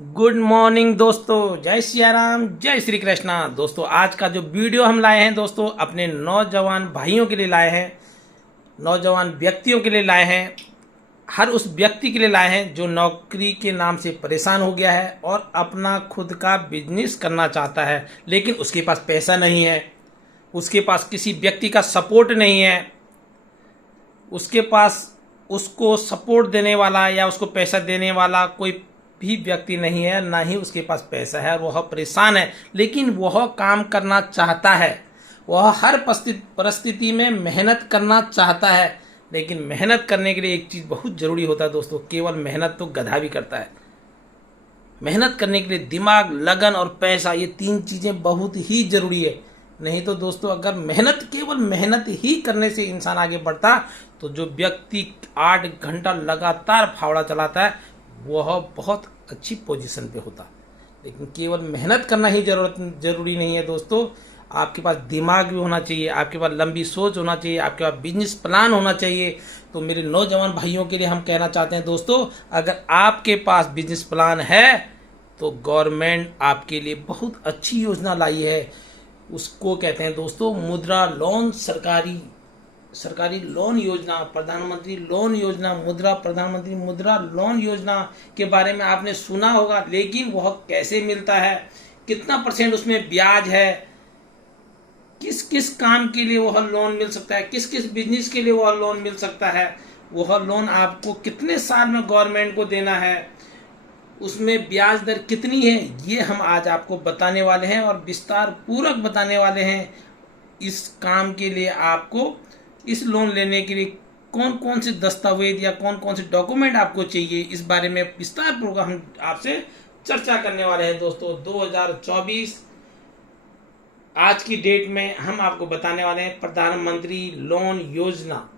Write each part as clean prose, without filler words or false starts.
Good morning दोस्तों, जय सिया राम, जय श्री कृष्णा। दोस्तों आज का जो वीडियो हम लाए हैं दोस्तों अपने नौजवान भाइयों के लिए लाए हैं, नौजवान व्यक्तियों के लिए लाए हैं, हर उस व्यक्ति के लिए लाए हैं जो नौकरी के नाम से परेशान हो गया है और अपना खुद का बिजनेस करना चाहता है, लेकिन उसके पास पैसा नहीं है, उसके पास किसी व्यक्ति का सपोर्ट नहीं है, उसके पास उसको सपोर्ट देने वाला या उसको पैसा देने वाला कोई भी व्यक्ति नहीं है, ना ही उसके पास पैसा है और वह परेशान है। लेकिन वह काम करना चाहता है, वह हर परिस्थिति में मेहनत करना चाहता है। लेकिन मेहनत करने के लिए एक चीज़ बहुत ज़रूरी होता है दोस्तों, केवल मेहनत तो गधा भी करता है। मेहनत करने के लिए दिमाग, लगन और पैसा, ये तीन चीज़ें बहुत ही ज़रूरी है। नहीं तो दोस्तों अगर केवल मेहनत ही करने से इंसान आगे बढ़ता तो जो व्यक्ति 8 घंटा लगातार फावड़ा चलाता है वह बहुत अच्छी पोजीशन पे होता। लेकिन केवल मेहनत करना ही जरूरी नहीं है दोस्तों, आपके पास दिमाग भी होना चाहिए, आपके पास लंबी सोच होना चाहिए, आपके पास बिजनेस प्लान होना चाहिए। तो मेरे नौजवान भाइयों के लिए हम कहना चाहते हैं दोस्तों, अगर आपके पास बिजनेस प्लान है तो गवर्नमेंट आपके लिए बहुत अच्छी योजना लाई है। उसको कहते हैं दोस्तों मुद्रा लोन, सरकारी लोन योजना, प्रधानमंत्री लोन योजना, प्रधानमंत्री मुद्रा लोन योजना के बारे में आपने सुना होगा। लेकिन वह कैसे मिलता है, कितना % उसमें ब्याज है, किस किस काम के लिए वह लोन मिल सकता है, किस किस बिजनेस के लिए वह लोन मिल सकता है, वह लोन आपको कितने साल में गवर्नमेंट को देना है, उसमें ब्याज दर कितनी है, ये हम आज आपको बताने वाले हैं और विस्तार पूर्वक बताने वाले हैं। इस काम के लिए आपको, इस लोन लेने के लिए कौन कौन से दस्तावेज या कौन कौन से डॉक्यूमेंट आपको चाहिए, इस बारे में विस्तार पूर्वक हम आपसे चर्चा करने वाले हैं दोस्तों। 2024 आज की डेट में हम आपको बताने वाले हैं प्रधानमंत्री लोन योजना।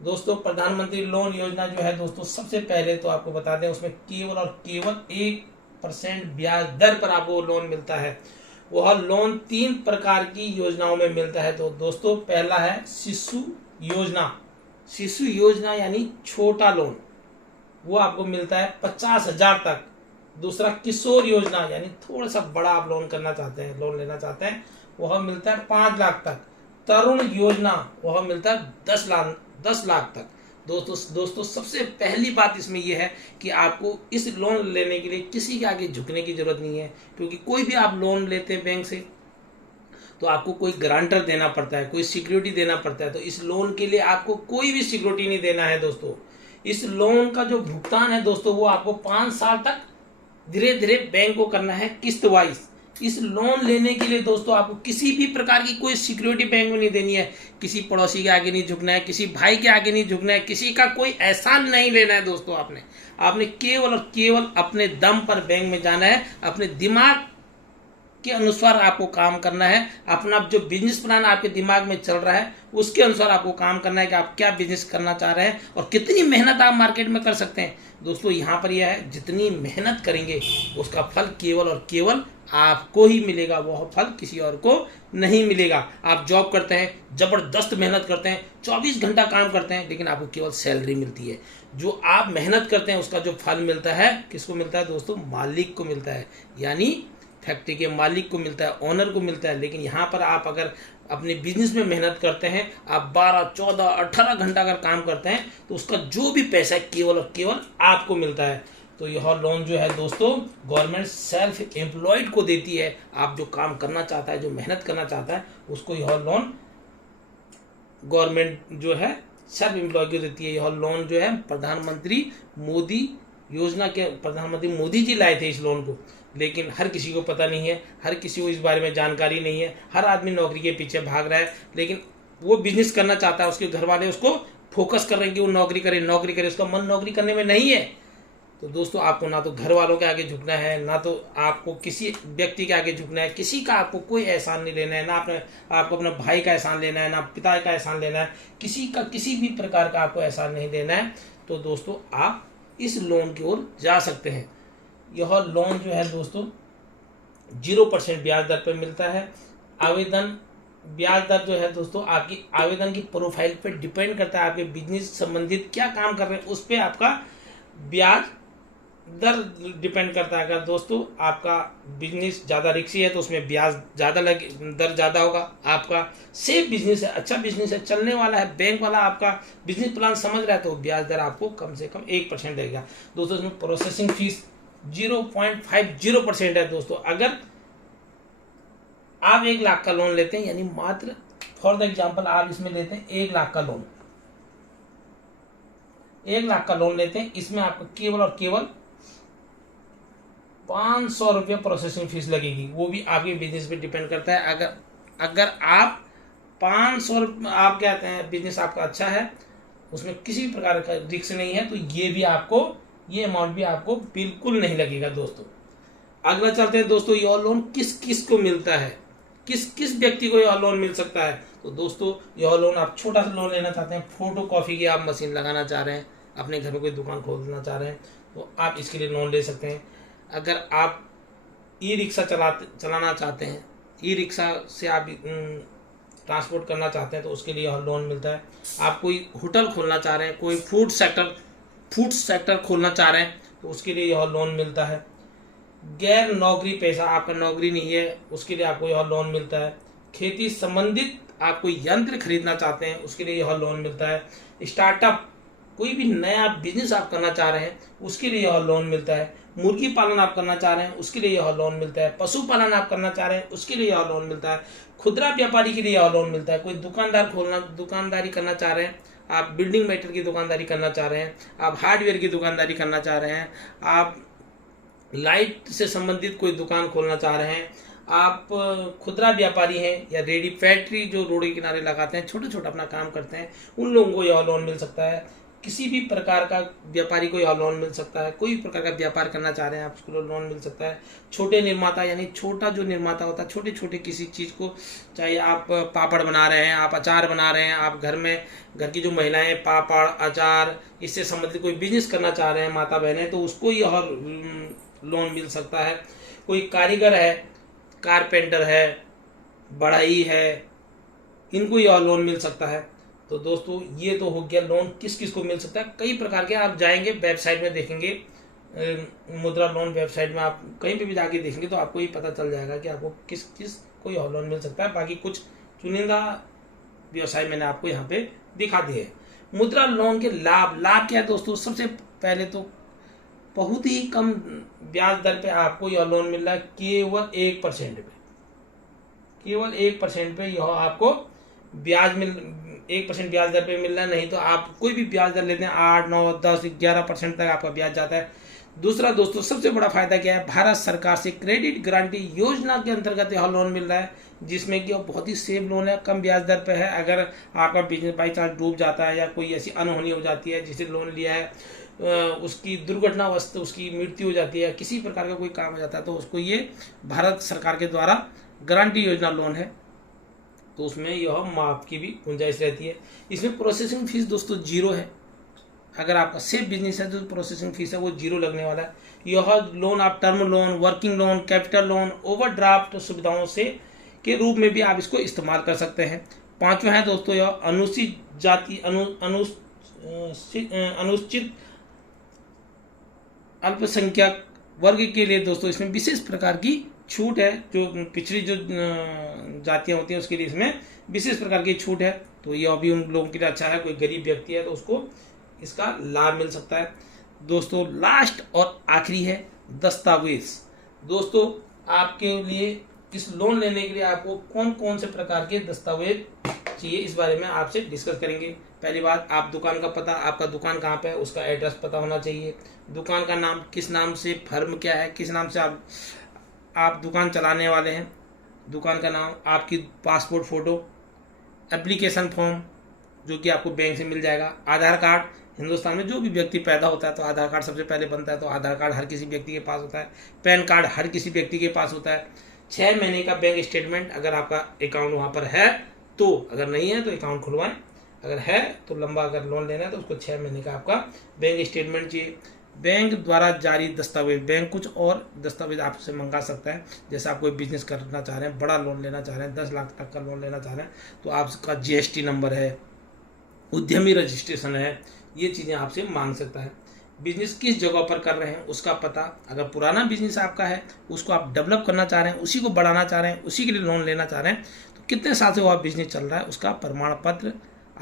दोस्तों प्रधानमंत्री लोन योजना जो है दोस्तों, सबसे पहले तो आपको बता दें उसमें केवल और केवल 1% ब्याज दर पर आपको लोन मिलता है। वह लोन 3 प्रकार की योजनाओं में मिलता है। तो दोस्तों पहला है शिशु योजना यानी छोटा लोन, वो आपको मिलता है 50,000 तक। दूसरा किशोर योजना यानी थोड़ा सा बड़ा आप लोन करना चाहते हैं, लोन लेना चाहते हैं, वह मिलता है 5 लाख तक। तरुण योजना वह मिलता है 10 लाख तक। दोस्तों सबसे पहली बात इसमें यह है कि आपको इस लोन लेने के लिए किसी के आगे झुकने की जरूरत नहीं है, क्योंकि कोई भी आप लोन लेते हैं बैंक से तो आपको कोई गारंटर देना पड़ता है, कोई सिक्योरिटी देना पड़ता है। तो इस लोन के लिए आपको कोई भी सिक्योरिटी नहीं देना है दोस्तों। इस लोन का जो भुगतान है दोस्तों वो आपको 5 साल तक धीरे धीरे बैंक को करना है किस्त वाइज। इस लोन लेने के लिए दोस्तों आपको किसी भी प्रकार की कोई सिक्योरिटी बैंक में नहीं देनी है, किसी पड़ोसी के आगे नहीं झुकना है, किसी भाई के आगे नहीं झुकना है, किसी का कोई एहसान नहीं लेना है दोस्तों। आपने केवल और केवल अपने दम पर बैंक में जाना है, अपने दिमाग के अनुसार आपको काम करना है। अपना जो बिजनेस प्लान आपके दिमाग में चल रहा है उसके अनुसार आपको काम करना है कि आप क्या बिजनेस करना चाह रहे हैं और कितनी मेहनत आप मार्केट में कर सकते हैं। दोस्तों यहाँ पर यह है, जितनी मेहनत करेंगे उसका फल केवल और केवल आपको ही मिलेगा, वह फल किसी और को नहीं मिलेगा। आप जॉब करते हैं, जबरदस्त मेहनत करते हैं, 24 घंटा काम करते हैं, लेकिन आपको केवल सैलरी मिलती है। जो आप मेहनत करते हैं उसका जो फल मिलता है किसको मिलता है दोस्तों? मालिक को मिलता है, यानी फैक्ट्री के मालिक को मिलता है, ओनर को मिलता है। लेकिन यहाँ पर आप अगर अपने बिजनेस में मेहनत करते हैं, आप 12, 14, 18 घंटा अगर काम करते हैं तो उसका जो भी पैसा है केवल और केवल आपको मिलता है। तो यह लोन जो है दोस्तों गवर्नमेंट सेल्फ एम्प्लॉयड को देती है। आप जो काम करना चाहता है, जो मेहनत करना चाहता है, उसको यह लोन गवर्नमेंट जो है सेल्फ एम्प्लॉय को देती है। यह लोन जो है प्रधानमंत्री मोदी योजना के प्रधानमंत्री मोदी जी लाए थे इस लोन को, लेकिन हर किसी को पता नहीं है, हर किसी को इस बारे में जानकारी नहीं है। हर आदमी नौकरी के पीछे भाग रहा है, लेकिन वो बिजनेस करना चाहता है, उसके घर वाले उसको फोकस कर रहे हैं कि वो नौकरी करे, उसका मन नौकरी करने में नहीं है। तो दोस्तों आपको ना तो घर वालों के आगे झुकना है, ना तो आपको किसी व्यक्ति के आगे झुकना है, किसी का आपको कोई एहसान नहीं लेना है, ना आपको अपने भाई का एहसान लेना है, ना पिता का एहसान लेना है, किसी का किसी भी प्रकार का आपको एहसान नहीं देना है। तो दोस्तों आप इस लोन की ओर जा सकते हैं। यह लोन जो है दोस्तों 0% ब्याज दर पर मिलता है। आवेदन ब्याज दर जो है दोस्तों आपकी आवेदन की प्रोफाइल पर डिपेंड करता है, आपके बिजनेस संबंधित क्या काम कर रहे हैं उस पर आपका ब्याज दर डिपेंड करता है। अगर दोस्तों आपका बिजनेस ज़्यादा रिस्की है तो उसमें ब्याज ज़्यादा लगे, दर ज़्यादा होगा। आपका सेफ बिजनेस है, अच्छा बिजनेस है, चलने वाला है, बैंक वाला आपका बिजनेस प्लान समझ रहा है, तो ब्याज दर आपको कम से कम 1% रहेगा। दोस्तों इसमें प्रोसेसिंग फीस 0.50% है। दोस्तों अगर आप 1 लाख का लोन लेते हैं, यानी मात्र फॉर द एग्जाम्पल आप इसमें लेते हैं 1 लाख का लोन, 1 लाख का लोन लेते हैं, इसमें आपको केवल और केवल 500 रुपये प्रोसेसिंग फीस लगेगी। वो भी आपके बिजनेस पे डिपेंड करता है। अगर आप 500 आप कहते हैं बिजनेस आपका अच्छा है, उसमें किसी भी प्रकार का रिस्क नहीं है, तो ये अमाउंट भी आपको बिल्कुल नहीं लगेगा। दोस्तों अगला चलते हैं दोस्तों, यह लोन किस किस को मिलता है, किस किस व्यक्ति को यह लोन मिल सकता है। तो दोस्तों यह लोन आप छोटा सा लोन लेना चाहते हैं, फोटो कॉपी की आप मशीन लगाना चाह रहे हैं, अपने घर में कोई दुकान खोलना चाह रहे हैं, तो आप इसके लिए लोन ले सकते हैं। अगर आप ई रिक्शा चलाना चाहते हैं, ई रिक्शा से आप ट्रांसपोर्ट करना चाहते हैं, तो उसके लिए यह लोन मिलता है। आप कोई होटल खोलना चाह रहे हैं, कोई फूड सेक्टर खोलना चाह रहे हैं, तो उसके लिए यह लोन मिलता है। गैर नौकरी पेशा, आपका नौकरी नहीं है, उसके लिए आपको यह लोन मिलता है। खेती संबंधित आप कोई यंत्र खरीदना चाहते हैं, उसके लिए यह लोन मिलता है। स्टार्टअप, कोई भी नया बिजनेस आप करना चाह रहे हैं, उसके लिए यह लोन मिलता है। मुर्गी पालन आप करना चाह रहे हैं, उसके लिए यह लोन मिलता है। पशुपालन आप करना चाह रहे हैं, उसके लिए यह लोन मिलता है। खुदरा व्यापारी के लिए यह लोन मिलता है। कोई दुकानदारी करना चाह रहे हैं, आप बिल्डिंग मेटेरियल की दुकानदारी करना चाह रहे हैं, आप हार्डवेयर की दुकानदारी करना चाह रहे हैं, आप लाइट से संबंधित कोई दुकान खोलना चाह रहे हैं, आप खुदरा व्यापारी हैं, या रेडी फैक्ट्री जो रोड के किनारे लगाते हैं, छोटे छोटे अपना काम करते हैं, उन लोगों को यह लोन मिल सकता है। किसी भी प्रकार का व्यापारी को यह लोन मिल सकता है। कोई भी प्रकार का व्यापार करना चाह रहे हैं, आप उसको लोन मिल सकता है। छोटे निर्माता, यानी छोटा जो निर्माता होता है, छोटे छोटे किसी चीज़ को, चाहे आप पापड़ बना रहे हैं, आप अचार बना रहे हैं, आप घर की जो महिलाएं पापड़ अचार इससे संबंधित कोई बिजनेस करना चाह रहे हैं, माता बहनें, तो उसको यह लोन मिल सकता है। कोई कारीगर है, कारपेंटर है, बढ़ई है, इनको यह लोन मिल सकता है। तो दोस्तों ये तो हो गया लोन किस किस को मिल सकता है। कई प्रकार के आप जाएंगे वेबसाइट में देखेंगे, मुद्रा लोन वेबसाइट में आप कहीं पे भी जाके देखेंगे तो आपको ये पता चल जाएगा कि आपको किस किस को यह लोन मिल सकता है। बाकी कुछ चुनिंदा व्यवसाय मैंने आपको यहाँ पे दिखा दिए। मुद्रा लोन के लाभ क्या है दोस्तों। सबसे पहले तो बहुत ही कम ब्याज दर पे आपको यह लोन मिल रहा है, केवल 1% पे, केवल 1% पे यह आपको 1% ब्याज दर पे मिल रहा है। नहीं तो आप कोई भी ब्याज दर लेते हैं 8, 9, 10, 11% तक आपका ब्याज जाता है। दूसरा दोस्तों सबसे बड़ा फायदा क्या है, भारत सरकार से क्रेडिट गारंटी योजना के अंतर्गत यह लोन मिल रहा है, जिसमें कि बहुत ही सेफ लोन है, कम ब्याज दर पे है। अगर आपका बिजनेस बाई चांस डूब जाता है या कोई ऐसी अनहोनी हो जाती है, जिसे लोन लिया है उसकी दुर्घटनावश उसकी मृत्यु हो जाती है, किसी प्रकार का कोई काम हो जाता है, तो उसको ये भारत सरकार के द्वारा गारंटी योजना लोन है, तो उसमें यह माफ की भी गुंजाइश रहती है। इसमें प्रोसेसिंग फीस दोस्तों 0 है। अगर आपका सेफ बिजनेस है तो प्रोसेसिंग फीस है वो 0 लगने वाला है। यह लोन आप term loan, working loan, capital loan, overdraft सुविधाओं से के रूप में भी आप इसको इस्तेमाल कर सकते हैं। 5वां है दोस्तों यह अनुसूचित जाति अनुसूचित अल्पसंख्यक वर्ग के लिए दोस्तों इसमें विशेष प्रकार की छूट है। जो पिछड़ी जो जातियाँ होती हैं उसके लिए इसमें विशेष प्रकार की छूट है, तो यह भी उन लोगों के लिए अच्छा है। कोई गरीब व्यक्ति है तो उसको इसका लाभ मिल सकता है। दोस्तों लास्ट और आखिरी है दस्तावेज। दोस्तों आपके लिए इस लोन लेने के लिए आपको कौन कौन से प्रकार के दस्तावेज चाहिए, इस बारे में आपसे डिस्कस करेंगे। पहली बात, आप दुकान का पता, आपका दुकान कहाँ पे है उसका एड्रेस पता होना चाहिए। दुकान का नाम, किस नाम से, फर्म क्या है, किस नाम से आप दुकान चलाने वाले हैं, दुकान का नाम, आपकी पासपोर्ट फ़ोटो, एप्लीकेशन फॉर्म जो कि आपको बैंक से मिल जाएगा, आधार कार्ड। हिंदुस्तान में जो भी व्यक्ति पैदा होता है तो आधार कार्ड सबसे पहले बनता है, तो आधार कार्ड हर किसी व्यक्ति के पास होता है। पैन कार्ड हर किसी व्यक्ति के पास होता है। 6 महीने का बैंक स्टेटमेंट, अगर आपका अकाउंट वहाँ पर है तो, अगर नहीं है तो अकाउंट खुलवाएं, अगर है तो लंबा अगर लोन लेना है तो उसको 6 महीने का आपका बैंक स्टेटमेंट चाहिए। बैंक द्वारा जारी दस्तावेज, बैंक कुछ और दस्तावेज आपसे मंगा सकता है। जैसे आप कोई बिजनेस करना चाह रहे हैं, बड़ा लोन लेना चाह रहे हैं, 10 लाख तक का लोन लेना चाह रहे हैं, तो आपका GST नंबर है, उद्यमी रजिस्ट्रेशन है, ये चीज़ें आपसे मांग सकता है। बिजनेस किस जगह पर कर रहे हैं उसका पता, अगर पुराना बिजनेस आपका है उसको आप डेवलप करना चाह रहे हैं, उसी को बढ़ाना चाह रहे हैं, उसी के लिए लोन लेना चाह रहे हैं, तो कितने साल से वो आप बिजनेस चल रहा है उसका प्रमाण पत्र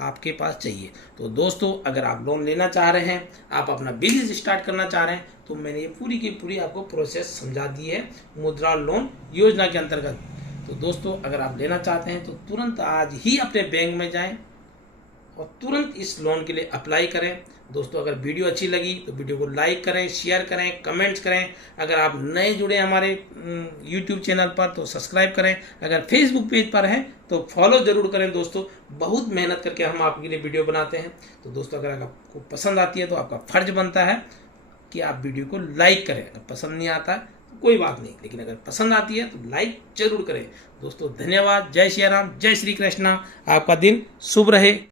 आपके पास चाहिए। तो दोस्तों अगर आप लोन लेना चाह रहे हैं, आप अपना बिजनेस स्टार्ट करना चाह रहे हैं, तो मैंने ये पूरी की पूरी आपको प्रोसेस समझा दी है मुद्रा लोन योजना के अंतर्गत। तो दोस्तों अगर आप लेना चाहते हैं तो तुरंत आज ही अपने बैंक में जाएं और तुरंत इस लोन के लिए अप्लाई करें। दोस्तों अगर वीडियो अच्छी लगी तो वीडियो को लाइक करें, शेयर करें, कमेंट्स करें। अगर आप नए जुड़े हमारे यूट्यूब चैनल पर तो सब्सक्राइब करें। अगर फेसबुक पेज पर हैं तो फॉलो ज़रूर करें। दोस्तों बहुत मेहनत करके हम आपके लिए वीडियो बनाते हैं। तो दोस्तों अगर आपको पसंद आती है तो आपका फ़र्ज बनता है कि आप वीडियो को लाइक करें। अगर पसंद नहीं आता तो कोई बात नहीं, लेकिन अगर पसंद आती है तो लाइक जरूर करें। दोस्तों धन्यवाद। जय सिया राम, जय श्री कृष्णा। आपका दिन शुभ रहे।